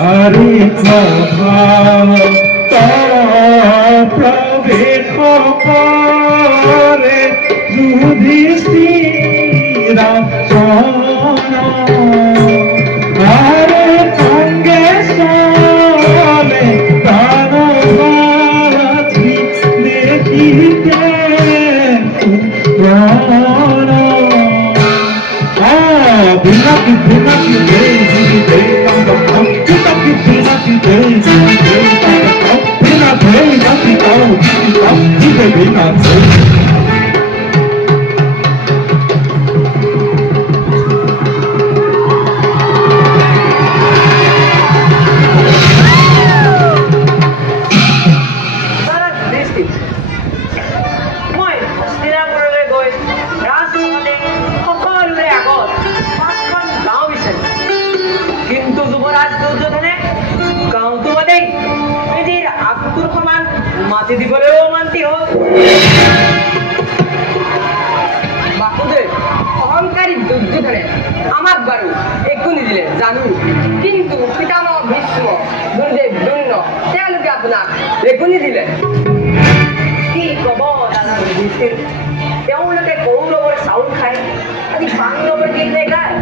हरि प्रवेश करे युधिष्ठिरा सोना हरे संगे सोले दानवासी देखिते प्राणा Binaki অহংকারী দুর্যোধনে আমাক বারু একো নিদিলে জানো কিন্তু পিতামহ ভীষ্ম গুৰুদেৱ দ্ৰোণ তেওঁলোকে আপোনাক একো নিদিলে কি কব দাদা যুধিষ্ঠিৰ তেওঁলোকে কৌৰৱৰ চাউল খায় আজি পাণ্ডৱৰ গীত গায়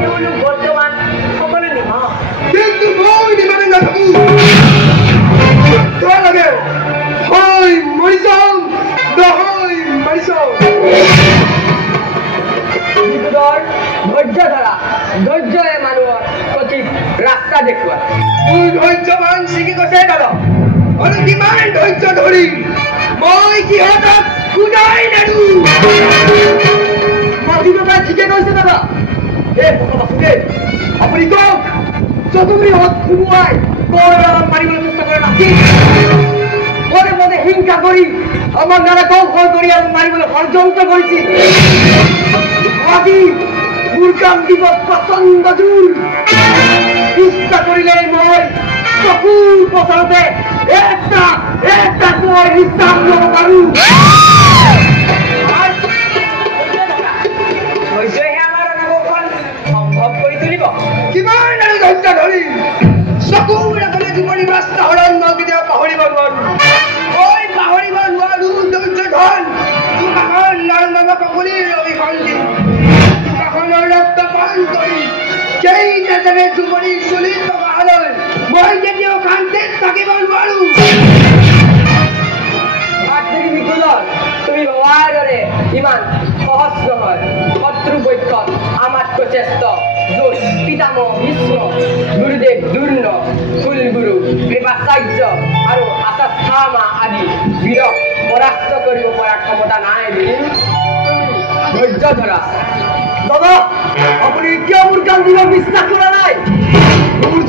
তেওঁলোক বৰ্তমান সকলো নিমখ কিন্তু মই নিমানে নাথাকো লাগে হয় মৰি যাম নহয় মৰি যাম ধৈৰ্য ধৰা ধৈৰ্যই মানুহৰ সঠিক ৰাস্তা দেখুৱা ধৈৰ্যৱান শিকি গৈছে দাদা আৰু কিমান ধৈৰ্য ধৰি মই সিহঁতক কুদাই নেদো মাতিবা ঠিকে কৈছে দাদা আপুনি কওক চতুৰি হাত সোমোৱাই কৌৰৱক মাৰিবলৈ চেষ্টা কৰে নাছিল মনে মনে হিংসা কৰি আমাক নাৰাকক ভয় কৰি মাৰিবলৈ ষড়যন্ত্ৰ কৰিছিল আজি মোৰ কাম দিব প্ৰচণ্ড জোৰ ইচ্ছা কৰিলে মই চকুৰ পচাৰতে এটা মই হিচাপ ল'ব পাৰো ধৈৰ্যহে আমাৰ অনৱখন সম্ভৱ কৰি তুলিব কিমান আৰু ধৈৰ্য ধৰি চকুৰ আগতে জীৱনী ৰাস্তা হৰণ মই কেতিয়াও পাহৰিব নোৱাৰো মই পাহৰিব নোৱাৰো ধৈৰ্য ধন তোমাকৰ নৰ্মক অকলিৰ অভিখন দিম সেই নেতাৰে জীৱনী চলি থকা হলৈ মই কেতিয়াও শান্তিত থাকিব নোৱাৰো তুমি ভবাৰ দৰে ইমান সহজ নহয় শত্ৰু পক্ষত আমাতকৈ শ্ৰেষ্ঠ য'ত পিতামহ ভীষ্ম গুৰুদেৱ দ্ৰোণ কুলগুৰু কৃপাচাৰ্য আৰু আচাৰ্যমা আদি বীৰক পৰাস্ত কৰিব পৰা ক্ষমতা নাই ধৈৰ্য ধৰা দাদা আপুনি কিয় মোৰ কাম দিব বিশ্বাস কৰা নাই মোৰ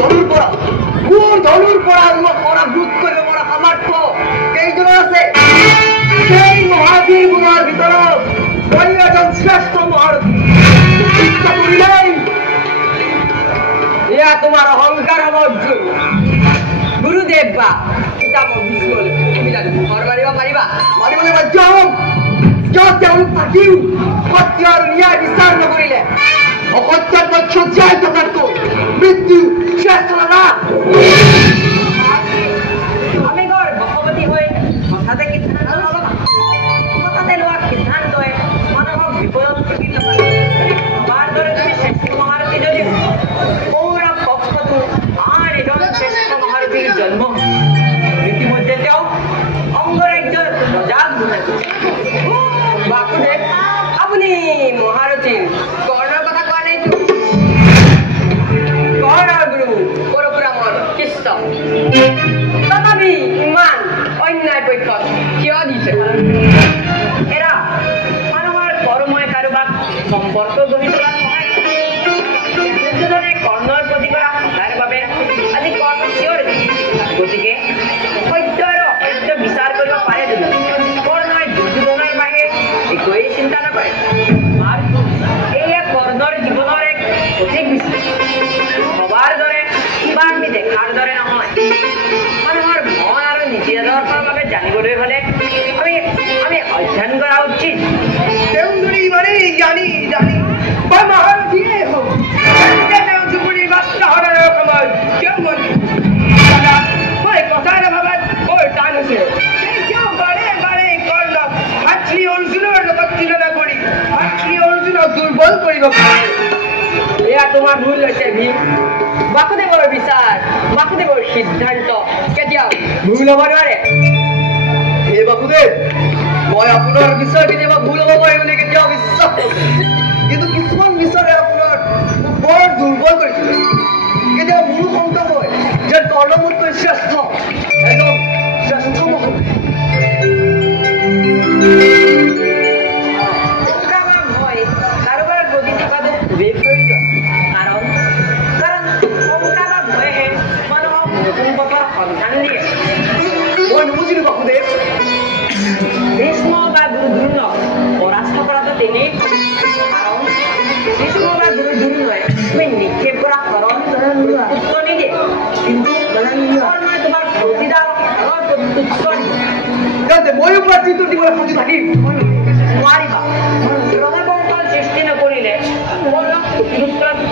ধনুৰ পৰা পৰাভূত কৰিব পৰা সামৰ্থ্য কেইজনৰ আছে সেই মহাবীৰবোৰৰ ভিতৰত মই এজন শ্ৰেষ্ঠ মহাৰথী ইচ্ছা কৰিলেই এয়া তোমাৰ অহংকাৰ হ'ব অৰ্জুন গুৰুদেৱ বা পিতামহ ভীষ্মলৈ তুমি জানো ঘৰ মাৰিব পাৰিবা মাৰিবলৈ বাধ্য হ'ম কিয় তেওঁলোক থাকিও সত্য আৰু ন্যায় বিচাৰ নকৰিলে অসত্যৰ পক্ষত জীয়াই থকাতকৈ মৃত্যু শ্ৰেষ্ঠ না আমি গৰ্ভৱতী হৈ হঠাতে সিদ্ধান্ত নল'বা হঠাতে লোৱা সিদ্ধান্তই মানুহক বিপদত ঠেলি নপৰে আমাৰ দৰে তুমি শ্ৰেষ্ঠ মহাৰথী যদিও কৌৰৱ পক্ষতো আন এজন শ্ৰেষ্ঠ মহাৰথীৰ জন্ম ইতিমধ্যে তেওঁ অংগৰাজ্যৰ ৰজাক বুজাইছে বাসুদেৱ আপুনি মহাৰথীৰ কৰ্ণৰ কথা কোৱা নাইতো কৰ্ণৰ গুৰু পৰশুৰামৰ শিষ্য তথাপি ইমান অন্যায় পক্ষত কিয় দিছে এৰা মানুহৰ কৰ্মই কাৰোবাক সম্পৰ্ক গঢ়ি তোলাত সহায় দুৰ্যোধনে কৰ্ণৰ প্ৰতি কৰা তাৰ বাবে আজি কৰ্ণ চিঞৰ গতিকে সত্য আৰু অসত্য বিচাৰ কৰিব পাৰে যদি কৰ্ণই দুৰ্যোধনৰ বাহিৰে একোৱেই চিন্তা নকৰে এয়া কৰ্ণৰ জীৱনৰ এক সঠিক বিষয় ভবাৰ দৰে কিবা আমি দেখাৰ দৰে নহয় মানুহৰ মন আৰু নীতি আদৰ্শৰ বাবে জানিবলৈ হ'লে আমি অধ্যয়ন কৰা উচিত তেওঁ যদি ইমানেই জ্ঞানী জানি বা মহাৰথীয়ে হওক তেওঁ জুবুলি মাত্ৰ সদায় সময়ত কিয় মন মই কথা নাভাবাত বৰ টান আছে কিয় বাৰে বাৰে কৰ্ণ ভাতৃ অৰ্জুনৰ লগত তুলনা কৰি ভাতৃ অৰ্জুনক দুৰ্বল কৰিব পাৰে এয়া তোমাৰ ভুল হৈছে ভীম বাসুদেৱৰ বিচাৰ বাসুদেৱৰ সিদ্ধান্ত কেতিয়াও ভুল হ'ব নোৱাৰে হে বাসুদেৱ মই আপোনাৰ বিচাৰ কেতিয়াবা ভুল হ'ব পাৰে বুলি কেতিয়াও বিশ্বাস কৰোঁ কিন্তু কিছুমান বিচাৰে আপোনাৰ বৰ দুৰ্বল কৰিছিলে কেতিয়াবা মোৰো সন্তান হয় যে কৰ্ণমতকৈ শ্ৰেষ্ঠ এজন শ্ৰেষ্ঠ কাৰোবাৰ প্ৰতি থকাটো খুবেই প্ৰয়োজন কাৰণ শংকা বা ভয়েহে মানুহক নতুন পথৰ সন্ধান দিয়ে মই নুবুজিলোঁ বাসুদেৱ ভীষ্ম বা গুৰু দ্ৰোণক পৰাস্ত কৰাটো তেনেই কাৰণ ভীষ্ম বা গুৰু দ্ৰোণই তুমি নিক্ষেপ কৰা শৰণ উত্তৰ নিদিয়ে কিন্তু কৰ্ণই তোমাৰ প্ৰতিডাল উত্তৰ দিয়ে তেন্তে ময়ো প্ৰাৰ্থীটো দিবলৈ সাজু থাকিম নোৱাৰিবা ৰজা বংশৰ সৃষ্টি নকৰিলে কৰ্ণক প্ৰতিৰোধ কৰাটো